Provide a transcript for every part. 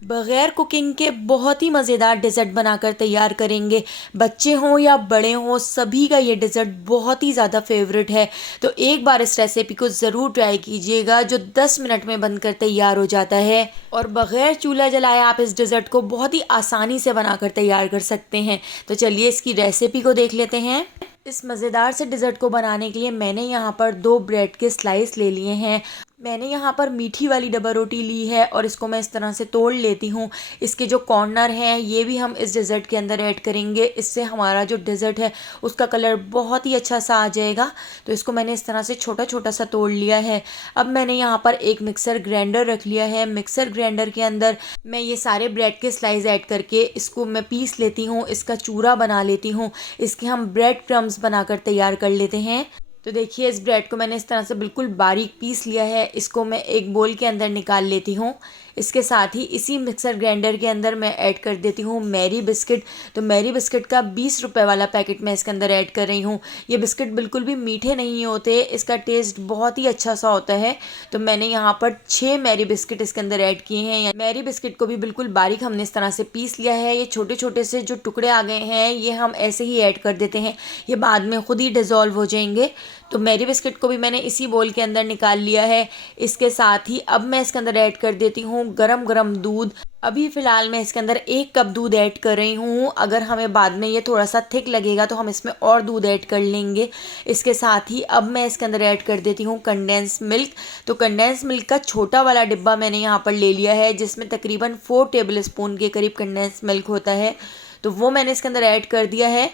बगैर कुकिंग के बहुत ही मज़ेदार डिज़र्ट बनाकर तैयार करेंगे। बच्चे हों या बड़े हों, सभी का ये डिज़र्ट बहुत ही ज़्यादा फेवरेट है। तो एक बार इस रेसिपी को ज़रूर ट्राई कीजिएगा, जो 10 मिनट में बनकर तैयार हो जाता है। और बगैर चूल्हा जलाए आप इस डिज़र्ट को बहुत ही आसानी से बनाकर तैयार कर सकते हैं। तो चलिए इसकी रेसिपी को देख लेते हैं। इस मज़ेदार से डिज़र्ट को बनाने के लिए मैंने यहाँ पर 2 ब्रेड के स्लाइस ले लिए हैं। मैंने यहाँ पर मीठी वाली डबल रोटी ली है और इसको मैं इस तरह से तोड़ लेती हूँ। इसके जो कॉर्नर हैं ये भी हम इस डिज़र्ट के अंदर ऐड करेंगे। इससे हमारा जो डिज़र्ट है उसका कलर बहुत ही अच्छा सा आ जाएगा। तो इसको मैंने इस तरह से छोटा छोटा सा तोड़ लिया है। अब मैंने यहाँ पर एक मिक्सर ग्राइंडर रख लिया है। मिक्सर ग्राइंडर के अंदर मैं ये सारे ब्रेड के स्लाइस ऐड करके इसको मैं पीस लेती हूँ, इसका चूरा बना लेती हूँ। इसके हम ब्रेड क्रम्स बनाकर तैयार कर लेते हैं। तो देखिए इस ब्रेड को मैंने इस तरह से बिल्कुल बारीक पीस लिया है। इसको मैं एक बोल के अंदर निकाल लेती हूँ। इसके साथ ही इसी मिक्सर ग्राइंडर के अंदर मैं ऐड कर देती हूँ मैरी बिस्किट। तो मैरी बिस्किट का 20 रुपए वाला पैकेट मैं इसके अंदर ऐड कर रही हूँ। ये बिस्किट बिल्कुल भी मीठे नहीं होते, इसका टेस्ट बहुत ही अच्छा सा होता है। तो मैंने यहाँ पर 6 मैरी बिस्किट इसके अंदर ऐड किए हैं। मैरी बिस्किट को भी बिल्कुल बारीक हमने इस तरह से पीस लिया है। ये छोटे छोटे से जो टुकड़े आ गए हैं ये हम ऐसे ही ऐड कर देते हैं, ये बाद में खुद ही डिज़ोल्व हो जाएंगे। तो मैरी बिस्किट को भी मैंने इसी बोल के अंदर निकाल लिया है। इसके साथ ही अब मैं इसके अंदर ऐड कर देती हूँ गरम गरम दूध। अभी फ़िलहाल मैं इसके अंदर 1 कप दूध ऐड कर रही हूँ। अगर हमें बाद में ये थोड़ा सा थिक लगेगा तो हम इसमें और दूध ऐड कर लेंगे। इसके साथ ही अब मैं इसके अंदर ऐड कर देती हूँ कंडेंस मिल्क। तो कंडेंस मिल्क का छोटा वाला डिब्बा मैंने यहाँ पर ले लिया है, जिसमें तकरीबन 4 टेबल स्पून के करीब कंडेंस मिल्क होता है। तो वो मैंने इसके अंदर ऐड कर दिया है।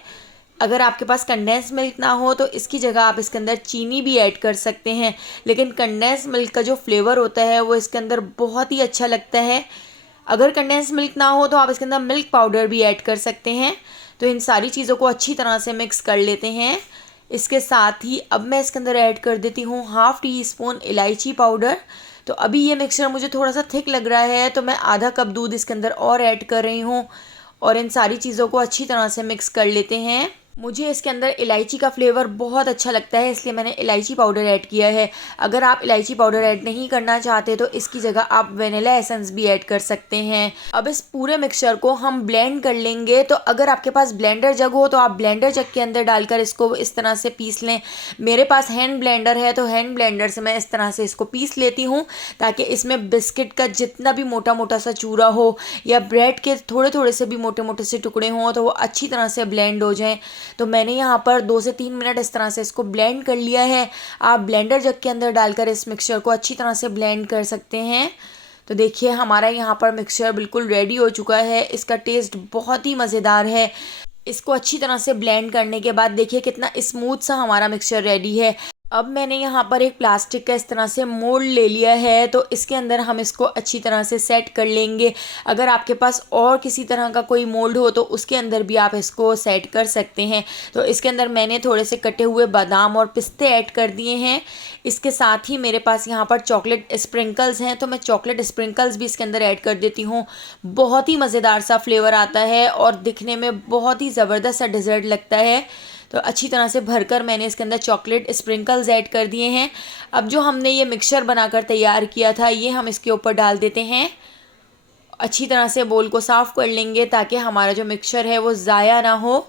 अगर आपके पास कंडेंस मिल्क ना हो तो इसकी जगह आप इसके अंदर चीनी भी ऐड कर सकते हैं, लेकिन कंडेंस मिल्क का जो फ्लेवर होता है वो इसके अंदर बहुत ही अच्छा लगता है। अगर कंडेंस मिल्क ना हो तो आप इसके अंदर मिल्क पाउडर भी ऐड कर सकते हैं। तो इन सारी चीज़ों को अच्छी तरह से मिक्स कर लेते हैं। इसके साथ ही अब मैं इसके अंदर ऐड कर देती हूँ ½ टी स्पून इलायची पाउडर। तो अभी ये मिक्सचर मुझे थोड़ा सा थिक लग रहा है तो मैं आधा कप दूध इसके अंदर और ऐड कर रही हूँ और इन सारी चीज़ों को अच्छी तरह से मिक्स कर लेते हैं। मुझे इसके अंदर इलायची का फ्लेवर बहुत अच्छा लगता है, इसलिए मैंने इलायची पाउडर ऐड किया है। अगर आप इलायची पाउडर ऐड नहीं करना चाहते तो इसकी जगह आप वेनिला एसेंस भी ऐड कर सकते हैं। अब इस पूरे मिक्सचर को हम ब्लेंड कर लेंगे। तो अगर आपके पास ब्लेंडर जग हो तो आप ब्लेंडर जग के अंदर डालकर इसको इस तरह से पीस लें। मेरे पास हैंड ब्लेंडर है तो हैंड ब्लेंडर से मैं इस तरह से इसको पीस लेती हूँ, ताकि इसमें बिस्किट का जितना भी मोटा मोटा सा चूरा हो या ब्रेड के थोड़े थोड़े से भी मोटे मोटे से टुकड़े हों तो वो अच्छी तरह से ब्लेंड हो जाएँ। तो मैंने यहाँ पर 2 से 3 मिनट इस तरह से इसको ब्लेंड कर लिया है। आप ब्लेंडर जग के अंदर डालकर इस मिक्सचर को अच्छी तरह से ब्लेंड कर सकते हैं। तो देखिए हमारा यहाँ पर मिक्सचर बिल्कुल रेडी हो चुका है। इसका टेस्ट बहुत ही मज़ेदार है। इसको अच्छी तरह से ब्लेंड करने के बाद देखिए कितना स्मूथ सा हमारा मिक्सचर रेडी है। अब मैंने यहाँ पर एक प्लास्टिक का इस तरह से मोल्ड ले लिया है, तो इसके अंदर हम इसको अच्छी तरह से सेट कर लेंगे। अगर आपके पास और किसी तरह का कोई मोल्ड हो तो उसके अंदर भी आप इसको सेट कर सकते हैं। तो इसके अंदर मैंने थोड़े से कटे हुए बादाम और पिस्ते ऐड कर दिए हैं। इसके साथ ही मेरे पास यहाँ पर चॉकलेट स्प्रिंकल्स हैं, तो मैं चॉकलेट स्प्रिंकल्स भी इसके अंदर ऐड कर देती हूँ। बहुत ही मज़ेदार सा फ्लेवर आता है और दिखने में बहुत ही ज़बरदस्त सा डिज़र्ट लगता है। तो अच्छी तरह से भरकर मैंने इसके अंदर चॉकलेट स्प्रिंकल्स ऐड कर दिए हैं। अब जो हमने ये मिक्सचर बनाकर तैयार किया था ये हम इसके ऊपर डाल देते हैं। अच्छी तरह से बोल को साफ़ कर लेंगे ताकि हमारा जो मिक्सचर है वो ज़ाया ना हो।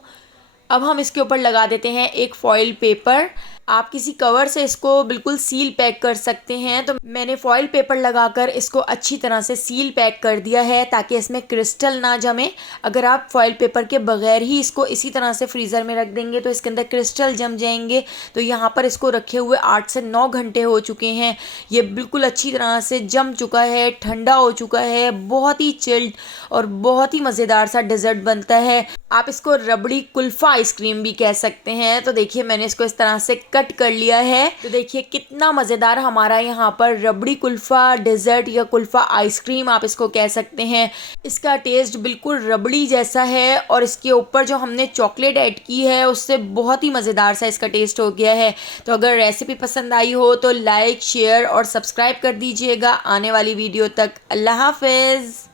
अब हम इसके ऊपर लगा देते हैं एक फॉइल पेपर। आप किसी कवर से इसको बिल्कुल सील पैक कर सकते हैं। तो मैंने फॉइल पेपर लगाकर इसको अच्छी तरह से सील पैक कर दिया है ताकि इसमें क्रिस्टल ना जमे। अगर आप फॉइल पेपर के बगैर ही इसको इसी तरह से फ्रीज़र में रख देंगे तो इसके अंदर क्रिस्टल जम जाएंगे। तो यहाँ पर इसको रखे हुए 8 से 9 घंटे हो चुके हैं। ये बिल्कुल अच्छी तरह से जम चुका है, ठंडा हो चुका है। बहुत ही चिल्ड और बहुत ही मज़ेदार सा डिज़र्ट बनता है। आप इसको रबड़ी कुल्फ़ा आइसक्रीम भी कह सकते हैं। तो देखिए मैंने इसको इस तरह से कट कर लिया है। तो देखिए कितना मज़ेदार हमारा यहाँ पर रबड़ी कुल्फ़ा डिज़र्ट या कुल्फ़ा आइसक्रीम आप इसको कह सकते हैं। इसका टेस्ट बिल्कुल रबड़ी जैसा है और इसके ऊपर जो हमने चॉकलेट ऐड की है उससे बहुत ही मज़ेदार सा इसका टेस्ट हो गया है। तो अगर रेसिपी पसंद आई हो तो लाइक, शेयर और सब्सक्राइब कर दीजिएगा। आने वाली वीडियो तक अल्लाह हाफ़िज़।